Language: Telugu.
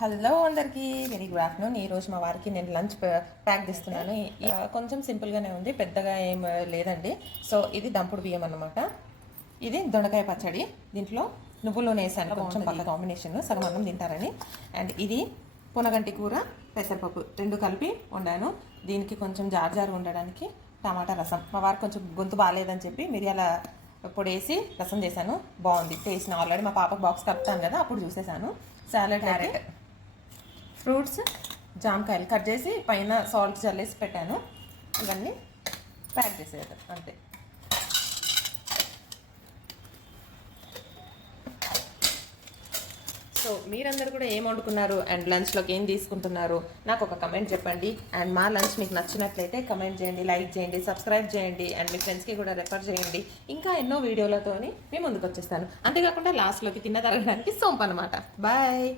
హలో అందరికీ వెరీ గుడ్ ఆఫ్టర్నూన్. ఈరోజు మా వారికి నేను లంచ్ ప్యాక్ చేస్తున్నాను. కొంచెం సింపుల్గానే ఉంది, పెద్దగా ఏం లేదండి. సో ఇది దంపుడు బియ్యం అన్నమాట. ఇది దొండకాయ పచ్చడి, దీంట్లో నువ్వుల నూనె వేసాను, కొంచెం పక్క కాంబినేషన్, సగం అన్నం తింటారని. అండ్ ఇది పునగంటి కూర, పెసరపప్పు రెండు కలిపి వండాను. దీనికి కొంచెం జార్ ఉండడానికి టమాటా రసం. మా వారికి కొంచెం గొంతు బాగాలేదని చెప్పి మిరియాల పొడి వేసి రసం చేశాను, బాగుంది టేస్ట్. ఆల్రెడీ మా పాపకు బాక్స్ కలుపుతాను కదా, అప్పుడు చూసేసాను. సాలడ్, క్యారెట్, ఫ్రూట్స్, జామకాయలు కట్ చేసి పైన సాల్ట్ చల్లేసి పెట్టాను. ఇవన్నీ ప్యాక్ చేసేది అంతే. సో మీరందరూ కూడా ఏం వండుకున్నారు అండ్ లంచ్లోకి ఏం తీసుకుంటున్నారు నాకు ఒక కమెంట్ చెప్పండి. అండ్ మా లంచ్ మీకు నచ్చినట్లయితే కమెంట్ చేయండి, లైక్ చేయండి, సబ్స్క్రైబ్ చేయండి, అండ్ మీ ఫ్రెండ్స్కి కూడా రెఫర్ చేయండి. ఇంకా ఎన్నో వీడియోలతోని మేము ముందుకు వచ్చేస్తాను. అంతేకాకుండా లాస్ట్లోకి తిన్న తరగడానికి సోంపు అనమాట. బాయ్.